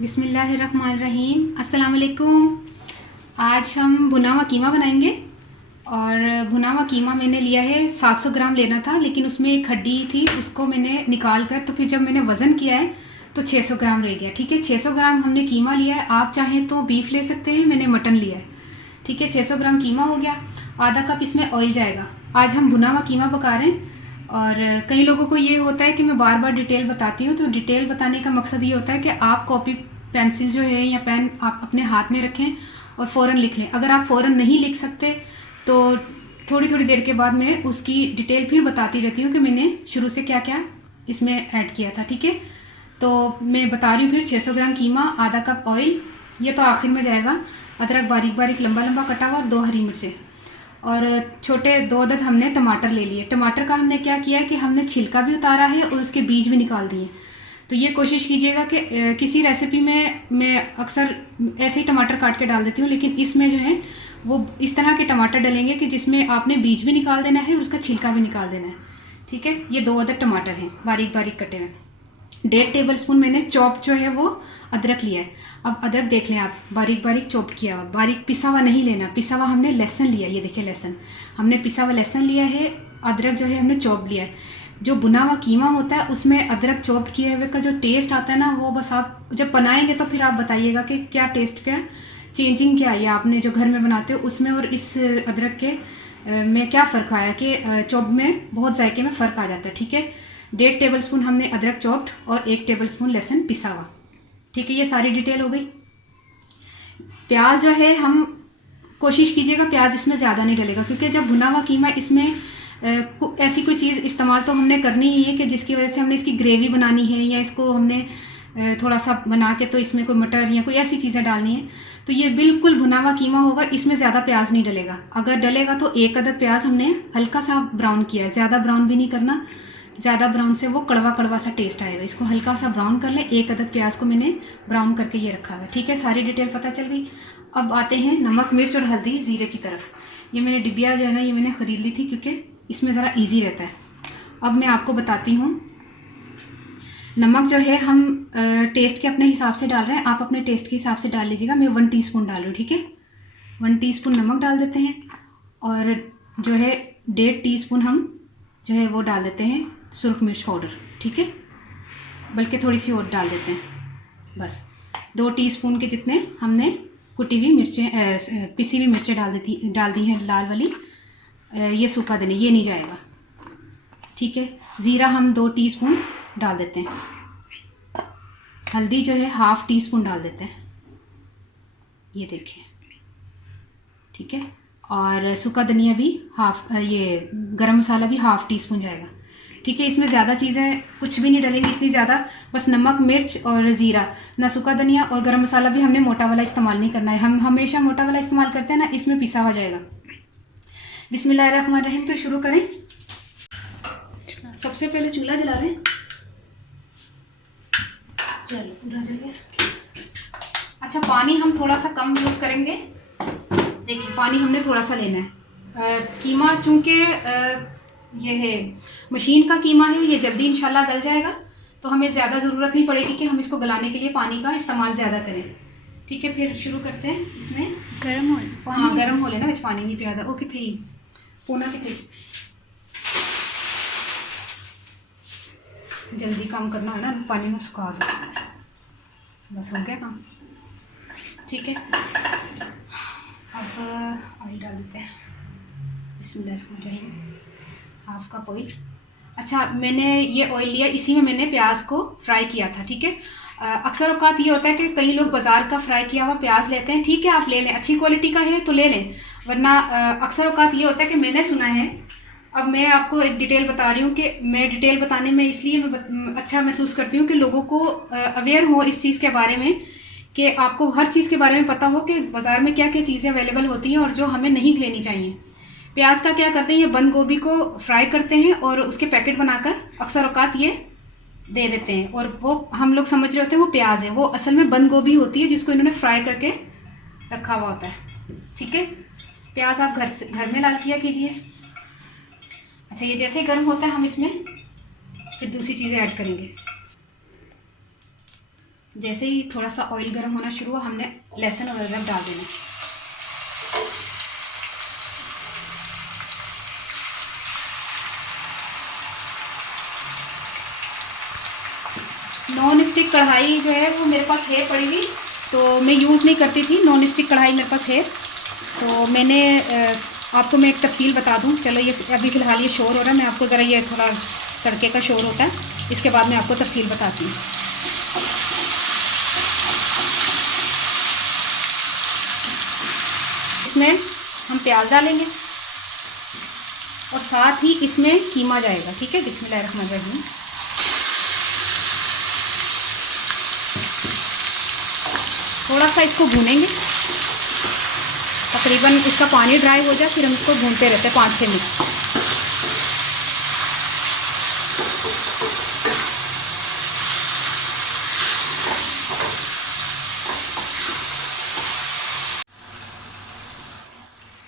बिस्मिल्लाहिर्रहमानिर्रहीम। अस्सलाम वालेकुम। आज हम भुना हुआ कीमा बनाएंगे। और भुना हुआ कीमा मैंने लिया है 700 ग्राम लेना था, लेकिन उसमें एक हड्डी थी, उसको मैंने निकाल कर तो फिर जब मैंने वज़न किया है तो 600 ग्राम रह गया। ठीक है, 600 ग्राम हमने कीमा लिया है। आप चाहें तो बीफ ले सकते हैं, मैंने मटन लिया है। ठीक है, 600 ग्राम कीमा हो गया। आधा कप इसमें ऑयल जाएगा। आज हम भुना हुआ कीमा पका रहे हैं। और कई लोगों को ये होता है कि मैं बार बार डिटेल बताती हूँ, तो डिटेल बताने का मकसद ये होता है कि आप कॉपी पेंसिल जो है या पेन आप अपने हाथ में रखें और फ़ौरन लिख लें। अगर आप फ़ौरन नहीं लिख सकते तो थोड़ी थोड़ी देर के बाद मैं उसकी डिटेल फिर बताती रहती हूँ कि मैंने शुरू से क्या क्या इसमें ऐड किया था। ठीक है, तो मैं बता रही हूँ फिर। 600 ग्राम कीमा, आधा कप ऑयल, ये तो आखिर में जाएगा। अदरक बारीक बारीक लंबा लंबा कटा हुआ, 2 हरी मिर्चें और छोटे 2 अदद हमने टमाटर ले लिए। टमाटर का हमने क्या किया कि हमने छिलका भी उतारा है और उसके बीज भी निकाल दिए। तो ये कोशिश कीजिएगा कि किसी रेसिपी में मैं अक्सर ऐसे ही टमाटर काट के डाल देती हूँ, लेकिन इसमें जो है वो इस तरह के टमाटर डलेंगे कि जिसमें आपने बीज भी निकाल देना है और उसका छिलका भी निकाल देना है। ठीक है, ये 2 अदद टमाटर हैं बारीक बारीक कटे हुए। 1.5 टेबल स्पून मैंने चॉप जो है वो अदरक लिया है। अब अदरक देख लें आप, बारीक बारीक चॉप किया हुआ, बारीक पिसा हुआ नहीं लेना। पिसा हुआ हमने लहसुन लिया, ये देखिए लहसुन हमने पिसा हुआ लहसुन लिया है। अदरक जो है हमने चॉप लिया है। जो भुना हुआ कीमा होता है उसमें अदरक चॉप किए हुए का जो टेस्ट आता है ना, वो बस आप जब बनाएंगे तो फिर आप बताइएगा कि क्या टेस्ट का चेंजिंग क्या है आपने जो घर में बनाते हो उसमें और इस अदरक के में क्या फ़र्क आया कि चॉप में बहुत जायके में फ़र्क आ जाता है। ठीक है, 1.5 टेबल स्पून हमने अदरक चॉप्ड और 1 टेबल स्पून लहसुन पिसा हुआ। ठीक है, ये सारी डिटेल हो गई। प्याज जो है हम कोशिश कीजिएगा प्याज इसमें ज़्यादा नहीं डलेगा, क्योंकि जब भुना हुआ कीमा इसमें ऐसी कोई चीज़ इस्तेमाल तो हमने करनी ही है कि जिसकी वजह से हमने इसकी ग्रेवी बनानी है या इसको हमने थोड़ा सा बना के तो इसमें कोई मटर या कोई ऐसी चीज़ें डालनी है। तो ये बिल्कुल भुना हुआ कीमा होगा, इसमें ज़्यादा प्याज नहीं डलेगा। अगर डलेगा तो 1 अदद प्याज हमने हल्का सा ब्राउन किया है, ज़्यादा ब्राउन भी नहीं करना। ज़्यादा ब्राउन से वो कड़वा कड़वा सा टेस्ट आएगा। इसको हल्का सा ब्राउन कर लें। 1 अदद प्याज को मैंने ब्राउन करके ये रखा हुआ है। ठीक है, सारी डिटेल पता चल गई। अब आते हैं नमक मिर्च और हल्दी ज़ीरे की तरफ। ये मैंने डिबिया जो है ना, ये मैंने ख़रीद ली थी क्योंकि इसमें ज़रा इजी रहता है। अब मैं आपको बताती हूँ। नमक जो है हम टेस्ट के अपने हिसाब से डाल रहे हैं, आप अपने टेस्ट के हिसाब से डाल लीजिएगा। मैं 1 टीस्पून डाल रही हूँ। ठीक है, 1 टीस्पून नमक डाल देते हैं और जो है 1.5 टीस्पून हम जो है वो डाल देते हैं सुरख मिर्च पाउडर। ठीक है, बल्कि थोड़ी सी और डाल देते हैं, बस 2 टीस्पून के जितने हमने कुटी हुई मिर्चें पिसी हुई मिर्चें डाल दी हैं लाल वाली। ये सूखा धनिया ये नहीं जाएगा। ठीक है, ज़ीरा हम 2 टीस्पून डाल देते हैं। हल्दी जो है 1/2 टीस्पून डाल देते हैं, ये देखिए। ठीक है, और सूखा धनिया भी ये गरम मसाला भी 1/2 टीस्पून जाएगा। ठीक है, इसमें ज़्यादा चीज़ें कुछ भी नहीं डलेंगी इतनी ज़्यादा, बस नमक मिर्च और ज़ीरा, ना सूखा धनिया और गरम मसाला भी हमने मोटा वाला इस्तेमाल नहीं करना है। हम हमेशा मोटा वाला इस्तेमाल करते हैं ना, इसमें पिसा हुआ जाएगा। बिस्मिल्लाहिर्रहमानिर्रहीम। तो शुरू करें। सबसे पहले चूल्हा जला रहे हैं। चलो पूरा जल गया। अच्छा, पानी हम थोड़ा सा कम यूज़ करेंगे। देखिए, पानी हमने थोड़ा सा लेना है। कीमा चूँकि ये है मशीन का कीमा है, ये जल्दी इंशाल्लाह गल जाएगा, तो हमें ज़्यादा ज़रूरत नहीं पड़ेगी कि हम इसको गलाने के लिए पानी का इस्तेमाल ज़्यादा करें। ठीक है, फिर शुरू करते हैं। इसमें गर्म हो, हाँ गर्म हो लेना, बस पानी नहीं पिया था। वो कितने ही पूना कितने जल्दी काम करना है ना, पानी में सुखा दो, बस हो गया काम। ठीक है, अब ऑयल डाल देते हैं। बिस्मिल्लाहिर्रहमानिर्रहीम। 1/2 कप ऑयल। अच्छा, मैंने ये ऑयल लिया, इसी में मैंने प्याज को फ्राई किया था। ठीक है, अक्सर औकात ये होता है कि कई लोग बाज़ार का फ्राई किया हुआ प्याज लेते हैं। ठीक है, आप ले लें, अच्छी क्वालिटी का है तो ले लें, वरना अक्सर औकात ये होता है कि मैंने सुना है। अब मैं आपको एक डिटेल बता रही हूँ कि मैं डिटेल बताने में इसलिए मैं अच्छा महसूस करती हूँ कि लोगों को अवेयर हो इस चीज़ के बारे में, कि आपको हर चीज़ के बारे में पता हो कि बाज़ार में क्या क्या चीज़ें अवेलेबल होती हैं और जो हमें नहीं लेनी चाहिए। प्याज का क्या करते हैं, ये बंद गोभी को फ्राई करते हैं और उसके पैकेट बनाकर अक्सर औकात ये दे देते हैं, और वो हम लोग समझ रहे होते हैं वो प्याज है, वो असल में बंद गोभी होती है जिसको इन्होंने फ्राई करके रखा हुआ होता है। ठीक है, प्याज आप घर में लाल किया कीजिए। अच्छा, ये जैसे ही गर्म होता है हम इसमें फिर दूसरी चीज़ें ऐड करेंगे। जैसे ही थोड़ा सा ऑयल गर्म होना शुरू हुआ, हमने लहसुन और अदरक डाल देना। नॉन स्टिक कढ़ाई जो है वो मेरे पास है पड़ी हुई, तो मैं यूज़ नहीं करती थी। नॉन स्टिक कढ़ाई मेरे पास है, तो मैंने आपको मैं एक तफसील बता दूं। चलो, ये अभी फ़िलहाल ये शोर हो रहा है, मैं आपको ज़रा, ये थोड़ा तड़के का शोर होता है, इसके बाद मैं आपको तफसील बताती हूँ। इसमें हम प्याज डालेंगे और साथ ही इसमें कीमा जाएगा। ठीक है, बिस्मिल्लाहिर्रहमानिर्रहीम। थोड़ा सा इसको भूनेंगे, तकरीबन इसका पानी ड्राई हो जाए, फिर हम इसको भूनते रहते हैं 5-6 मिनट।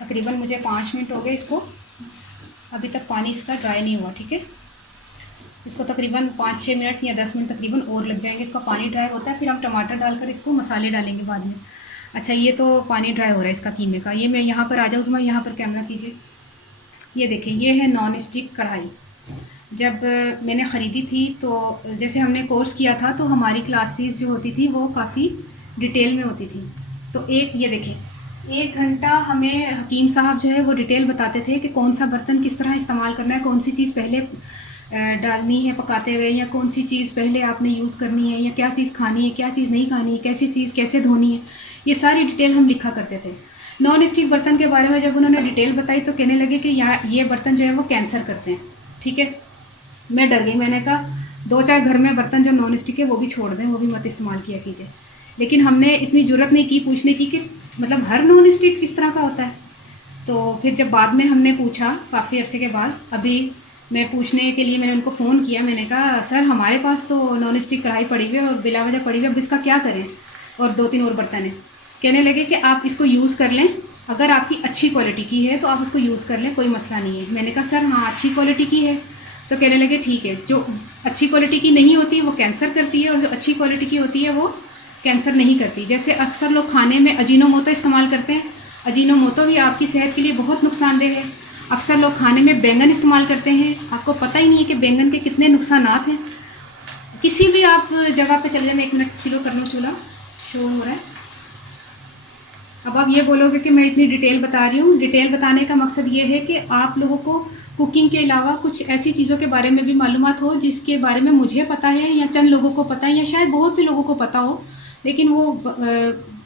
तकरीबन मुझे 5 मिनट हो गए इसको, अभी तक पानी इसका ड्राई नहीं हुआ। ठीक है, इसको तकरीबन 5-6 मिनट या 10 मिनट तकरीबन और लग जाएंगे। इसका पानी ड्राई होता है, फिर हम टमाटर डालकर इसको मसाले डालेंगे बाद में। अच्छा, ये तो पानी ड्राई हो रहा है इसका कीमे का। ये मैं यहाँ पर आ जाऊँ, उसमें यहाँ पर कैमरा कीजिए। ये देखिए, ये है नॉन स्टिक कढ़ाई। जब मैंने ख़रीदी थी, तो जैसे हमने कोर्स किया था, तो हमारी क्लासेस जो होती थी वो काफ़ी डिटेल में होती थी। तो ये देखिए, 1 घंटा हमें हकीम साहब जो है वो डिटेल बताते थे कि कौन सा बर्तन किस तरह इस्तेमाल करना है, कौन सी चीज़ पहले डालनी है पकाते हुए, या कौन सी चीज़ पहले आपने यूज़ करनी है, या क्या चीज़ खानी है, क्या चीज़ नहीं खानी है, कैसी चीज़ कैसे धोनी है। ये सारी डिटेल हम लिखा करते थे। नॉन स्टिक बर्तन के बारे में जब उन्होंने डिटेल बताई, तो कहने लगे कि ये बर्तन जो है वो कैंसर करते हैं। ठीक है, मैं डर गई। मैंने कहा 2-4 घर में बर्तन जो नॉन स्टिक है वो भी छोड़ दें, वो भी मत इस्तेमाल किया कीजिए। लेकिन हमने इतनी ज़रूरत नहीं की पूछने की कि मतलब हर नॉन स्टिक किस तरह का होता है। तो फिर जब बाद में हमने पूछा, काफ़ी अरसे के बाद, अभी मैं पूछने के लिए मैंने उनको फ़ोन किया। मैंने कहा, सर हमारे पास तो नॉन स्टिक कढ़ाई पड़ी हुई है और बिला वजह पड़ी हुई है, अब इसका क्या करें, और 2-3 और बर्तन हैं। कहने लगे कि आप इसको यूज़ कर लें, अगर आपकी अच्छी क्वालिटी की है तो आप उसको यूज़ कर लें, कोई मसला नहीं है। मैंने कहा, सर हाँ अच्छी क्वालिटी की है। तो कहने लगे ठीक है, जो अच्छी क्वालिटी की नहीं होती वो कैंसर करती है, और जो अच्छी क्वालिटी की होती है वो कैंसर नहीं करती। जैसे अक्सर लोग खाने में अजीनोमोटो इस्तेमाल करते हैं, अजीनोमोटो भी आपकी सेहत के लिए बहुत नुकसानदेह है। अक्सर लोग खाने में बैंगन इस्तेमाल करते हैं, आपको पता ही नहीं है कि बैंगन के कितने नुकसानात हैं। किसी भी आप जगह पे चले जाए, 1 मिनट स्लो कर लो, चूल्हा शो हो रहा है। अब आप ये बोलोगे कि मैं इतनी डिटेल बता रही हूँ। डिटेल बताने का मकसद ये है कि आप लोगों को कुकिंग के अलावा कुछ ऐसी चीज़ों के बारे में भी मालूमात हो जिसके बारे में मुझे पता है, या चंद लोगों को पता है, या शायद बहुत से लोगों को पता हो, लेकिन वो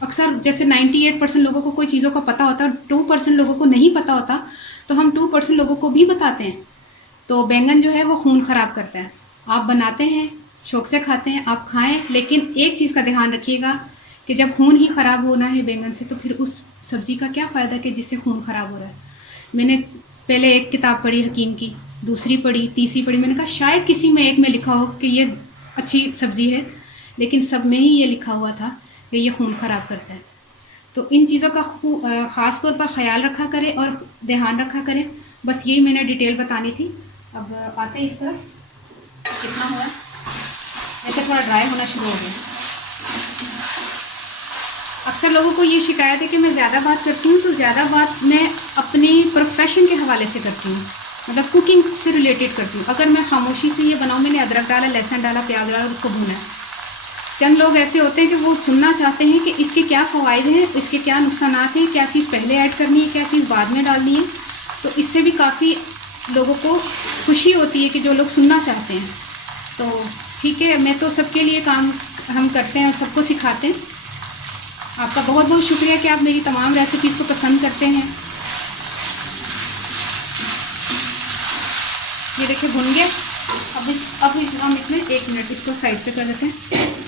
अक्सर जैसे 98% लोगों को कोई चीज़ों का पता होता है, 2% लोगों को नहीं पता होता, तो हम 2% लोगों को भी बताते हैं। तो बैंगन जो है वो खून ख़राब करता है। आप बनाते हैं, शौक़ से खाते हैं, आप खाएँ, लेकिन एक चीज़ का ध्यान रखिएगा कि जब खून ही ख़राब होना है बैंगन से, तो फिर उस सब्ज़ी का क्या फ़ायदा कि जिससे खून ख़राब हो रहा है। मैंने पहले एक किताब पढ़ी हकीम की, दूसरी पढ़ी, तीसरी पढ़ी, मैंने कहा शायद किसी में एक में लिखा हो कि ये अच्छी सब्ज़ी है, लेकिन सब में ही ये लिखा हुआ था कि ये खून ख़राब करता है। तो इन चीज़ों का ख़ास तौर पर ख़याल रखा करें और ध्यान रखा करें। बस यही मैंने डिटेल बतानी थी। अब आते हैं इस तरफ, कितना हुआ, देखिए थोड़ा ड्राई होना शुरू हो गया। अक्सर लोगों को ये शिकायत है कि मैं ज़्यादा बात करती हूँ, तो ज़्यादा बात मैं अपनी प्रोफेशन के हवाले से करती हूँ, मतलब कुकिंग से रिलेटेड करती हूँ। अगर मैं खामोशी से ये बनाऊँ, मैंने अदरक डाला, लहसुन डाला, प्याज डाला और उसको भूना है। चंद लोग ऐसे होते हैं कि वो सुनना चाहते हैं कि इसके क्या फ़वाइद हैं, इसके क्या नुकसानात हैं, क्या चीज़ पहले ऐड करनी है, क्या चीज़ बाद में डालनी है। तो इससे भी काफ़ी लोगों को खुशी होती है कि जो लोग सुनना चाहते हैं। तो ठीक है, मैं तो सबके लिए काम हम करते हैं और सबको सिखाते हैं। आपका बहुत बहुत शुक्रिया कि आप मेरी तमाम रेसिपीज़ को पसंद करते हैं। ये देखिए भुन गया। अब हम इसमें 1 मिनट इसको साइड पे कर देते हैं।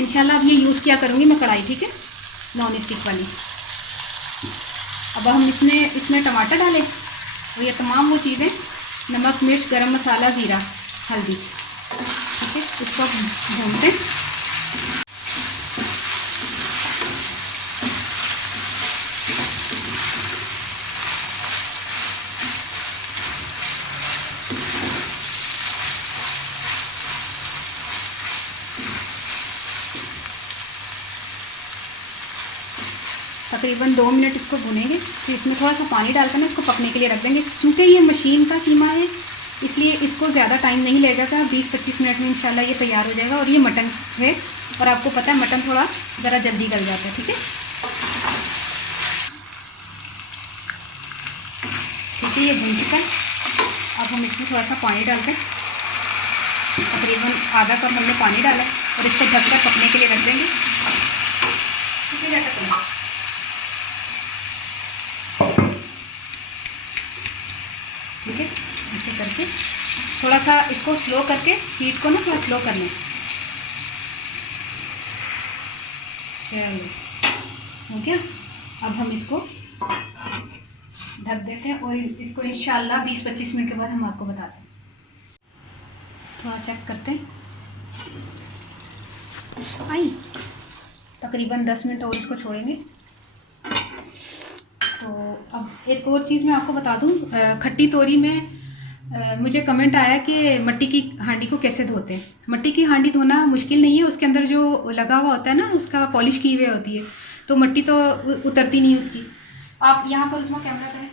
इंशाल्लाह अब ये यूज़ किया करूँगी मैं कढ़ाई, ठीक है, नॉन स्टिक वाली। अब हम इसमें टमाटर डालें और ये तमाम वो चीज़ें, नमक, मिर्च, गरम मसाला, ज़ीरा, हल्दी, ठीक है, इसको भूनते हैं। तकरीबन 2 मिनट इसको भुनेंगे। फिर इसमें थोड़ा सा पानी डालकर ना इसको पकने के लिए रख देंगे। चूँकि ये मशीन का कीमा है इसलिए इसको ज़्यादा टाइम नहीं लगेगा, 20-25 मिनट में इंशाल्लाह ये तैयार हो जाएगा। और ये मटन है और आपको पता है मटन थोड़ा ज़रा जल्दी गल जाता है। ठीक है, ठीक है, ये भुन चुका है। अब हम इसमें थोड़ा सा पानी डालते हैं, तकरीबन आधा कप हमने पानी डाला और इसको ढककर पकने के लिए रख देंगे। ठीक है, ठीक है, ऐसे करके थोड़ा सा इसको स्लो करके हीट को ना थोड़ा स्लो कर लें। चलो हो गया। अब हम इसको ढक देते हैं और इसको इंशाल्लाह 20-25 मिनट के बाद हम आपको बताते हैं। थोड़ा चेक करते हैं, आई तकरीबन 10 मिनट और इसको छोड़ेंगे। तो अब एक और चीज़ मैं आपको बता दूं, खट्टी तोरी में मुझे कमेंट आया कि मट्टी की हांडी को कैसे धोते हैं। मट्टी की हांडी धोना मुश्किल नहीं है, उसके अंदर जो लगा हुआ होता है ना उसका पॉलिश की हुई होती है, तो मट्टी तो उतरती नहीं उसकी। आप यहाँ पर उसमें कैमरा करें,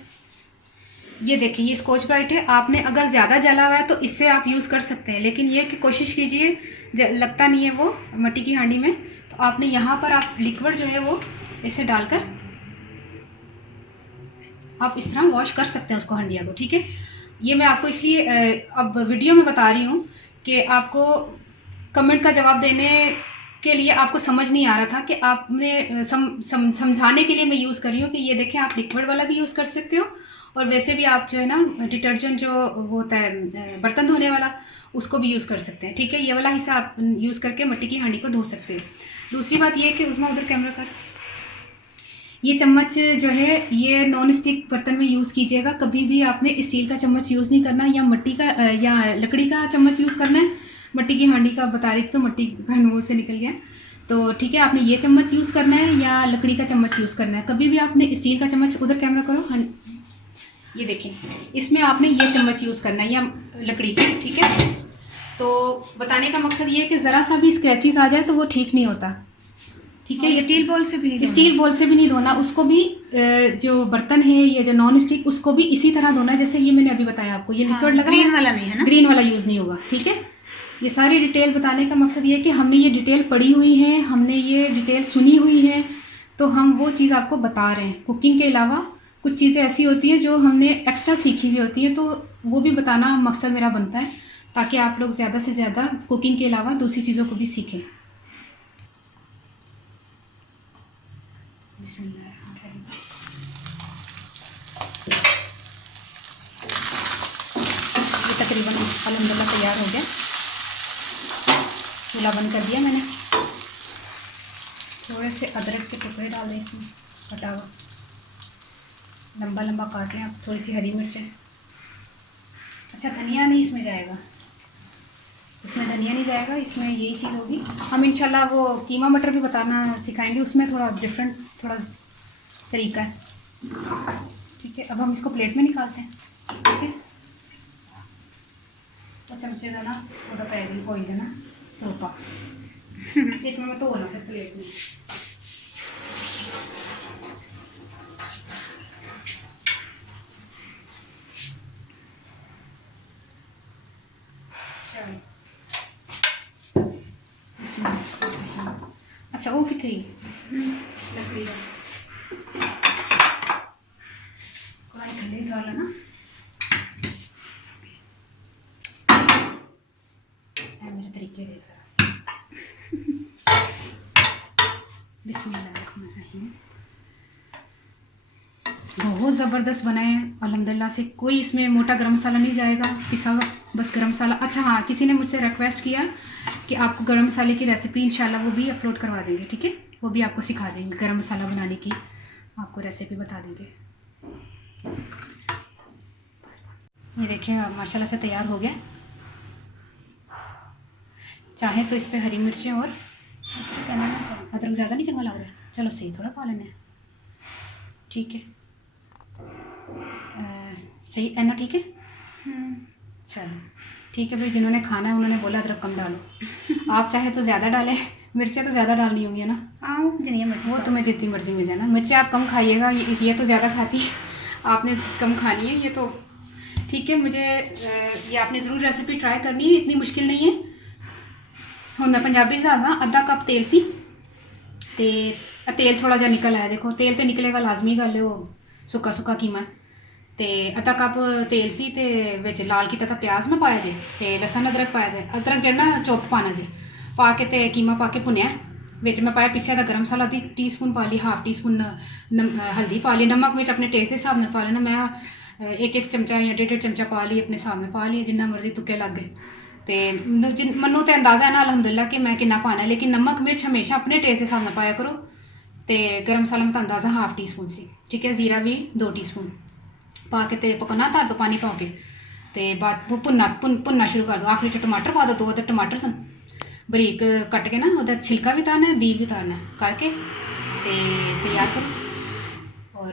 ये देखिए ये स्कॉच ब्राइट है। आपने अगर ज़्यादा जला हुआ है तो इससे आप यूज़ कर सकते हैं, लेकिन ये कि कोशिश कीजिए लगता नहीं है वो मट्टी की हांडी में, तो आपने यहाँ पर आप लिक्विड जो है वो इसे डालकर आप इस तरह वॉश कर सकते हैं उसको, हंडिया को। ठीक है, ये मैं आपको इसलिए अब वीडियो में बता रही हूँ कि आपको कमेंट का जवाब देने के लिए आपको समझ नहीं आ रहा था कि आपने समझाने के लिए मैं यूज़ कर रही हूँ कि ये देखें आप लिक्विड वाला भी यूज़ कर सकते हो और वैसे भी आप जो है ना डिटर्जेंट जो वो होता है बर्तन धोने वाला उसको भी यूज़ कर सकते हैं। ठीक है, ये वाला हिस्सा आप यूज़ करके मिट्टी की हांडी को धो सकते हो। दूसरी बात ये कि उसमें उधर कैमरा कर, ये चम्मच जो है ये नॉन स्टिक बर्तन में यूज़ कीजिएगा। कभी भी आपने स्टील का चम्मच यूज़ नहीं करना, या मट्टी का या लकड़ी का चम्मच यूज़ करना है। मट्टी की हांडी का बता रही तो मट्टी का मुँह से निकल गया, तो ठीक है आपने ये चम्मच यूज़ करना है या लकड़ी का चम्मच यूज़ करना है। कभी भी आपने स्टील का चम्मच, उधर कैमरा करो, ये देखिए इसमें आपने ये चम्मच यूज़ करना है या लकड़ी का। ठीक है, तो बताने का मकसद ये है कि ज़रा सा भी स्क्रैचेस आ जाए तो वो ठीक नहीं होता। ठीक है, ये स्टील बोल से भी नहीं धोना, उसको भी जो बर्तन है ये जो नॉन स्टिक उसको भी इसी तरह धोना है जैसे ये मैंने अभी बताया आपको। ये लिक्विड लगा, ग्रीन वाला नहीं है ना, ग्रीन वाला यूज़ नहीं होगा। ठीक है, ये सारी डिटेल बताने का मकसद ये है कि हमने ये डिटेल पढ़ी हुई है, हमने ये डिटेल सुनी हुई है, तो हम वो चीज़ आपको बता रहे हैं। कुकिंग के अलावा कुछ चीज़ें ऐसी होती हैं जो हमने एक्स्ट्रा सीखी हुई होती है, तो वो भी बताना मकसद मेरा बनता है ताकि आप लोग ज़्यादा से ज़्यादा कुकिंग के अलावा दूसरी चीज़ों को भी सीखें। ये तकरीबन अल्हम्दुलिल्लाह तैयार हो गया। चूल्हा बंद कर दिया मैंने। थोड़े से अदरक के टुकड़े डाल दें इसमें, कटा हुआ लंबा लंबा काट लें आप। थोड़ी सी हरी मिर्च है, अच्छा धनिया नहीं इसमें जाएगा, इसमें धनिया नहीं जाएगा, इसमें यही चीज़ होगी। हम इंशाल्लाह वो कीमा मटर भी बताना सिखाएंगे, उसमें थोड़ा डिफरेंट थोड़ा तरीका है। ठीक है, अब हम इसको प्लेट में निकालते हैं। ठीक है, तो चमचे देना थोड़ा पैरी कोई देना तोपा एक में तो होना फिर प्लेट में। अच्छा वो कितनी लकड़ी का कढ़ाई थल्ले डाला ना, मेरे तरीके देख बिस्मिल्लाहिर्रहमानिर्रहीम। बहुत ज़बरदस्त बनाए हैं अल्हम्दुलिल्लाह से। कोई इसमें मोटा गरम मसाला नहीं जाएगा, पिसा हुआ बस गरम मसाला। अच्छा हाँ, किसी ने मुझसे रिक्वेस्ट किया कि आपको गरम मसाले की रेसिपी इंशाल्लाह वो भी अपलोड करवा देंगे। ठीक है, वो भी आपको सिखा देंगे, गरम मसाला बनाने की आपको रेसिपी बता देंगे। ये देखिए माशाल्लाह से तैयार हो गया। चाहे तो इस पर हरी मिर्चें और अदरक ज़्यादा नहीं चंगा लग रहा है, चलो सही थोड़ा पा लेना है। ठीक है, सही है ना, ठीक है। चलो ठीक है भाई, जिन्होंने खाना है उन्होंने बोला अदरक कम डालो। आप चाहे तो ज़्यादा डालें, मिर्चें तो ज़्यादा डालनी होंगी है ना? हाँ वो जितनी मर्जी वो तुम्हें जितनी मर्जी मिल जाए ना। मिर्चें आप कम खाइएगा, ये तो ज़्यादा खाती है, आपने कम खानी है ये तो। ठीक है, मुझे ये आपने ज़रूर रेसिपी ट्राई करनी है, इतनी मुश्किल नहीं है। ਹੁਣ मैं पंजाबी च दसदा, अद्धा कप तेल सी ते तेल थोड़ा जिहा निकल आया, देखो तेल तो निकलेगा लाजमी गल है, वो सुक्का सुक्का कीमा ते अद्धा कप तेल सी ते विच लाल कीता तां प्याज मैं पाया जे ते लसन अदरक पाया जे। अदरक जेह्ड़ा ना चुप पाना जे, पा के ते कीमा पा के भुनिया। विच मैं पाया पिस्सेआ दा गर्म मसाला दी टीस्पून पा ली, हाफ टी स्पून हल्दी पा ली, नमक विच अपने टेस्ट के हिसाब नाल पा लेना। मैं एक चमचा या डेढ़ चमचा पा ली, अपने हिसाब नाल पा ली, जिन्ना मर्जी तुक्के लग गए। तो मनु तो अंदाज़ा है ना अलहमदुलिल्लाह कि मैं कितना पाना है, लेकिन नमक मिर्च हमेशा अपने टेस्ट के हिसाब नाल पाया करो। तो गर्म मसाला मैं अंदाज़ा हाफ टी स्पून सी, ठीक है। जीरा भी 2 टीस्पून पा के ते पकाना, धर दो पानी पा के ते बाद भुनना शुरू कर दो। आखिरी च टमाटर पा दो, 2 अदर टमाटर सन बरीक कट के ना, उधर छिलका भी उतारना है, बीज भी उतारना है, करके ते तैयार करो और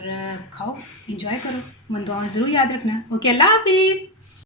खाओ, इंजॉय करो। मन दुआएं ज़रूर याद रखना। ओके, अल्लाह हाफिज़।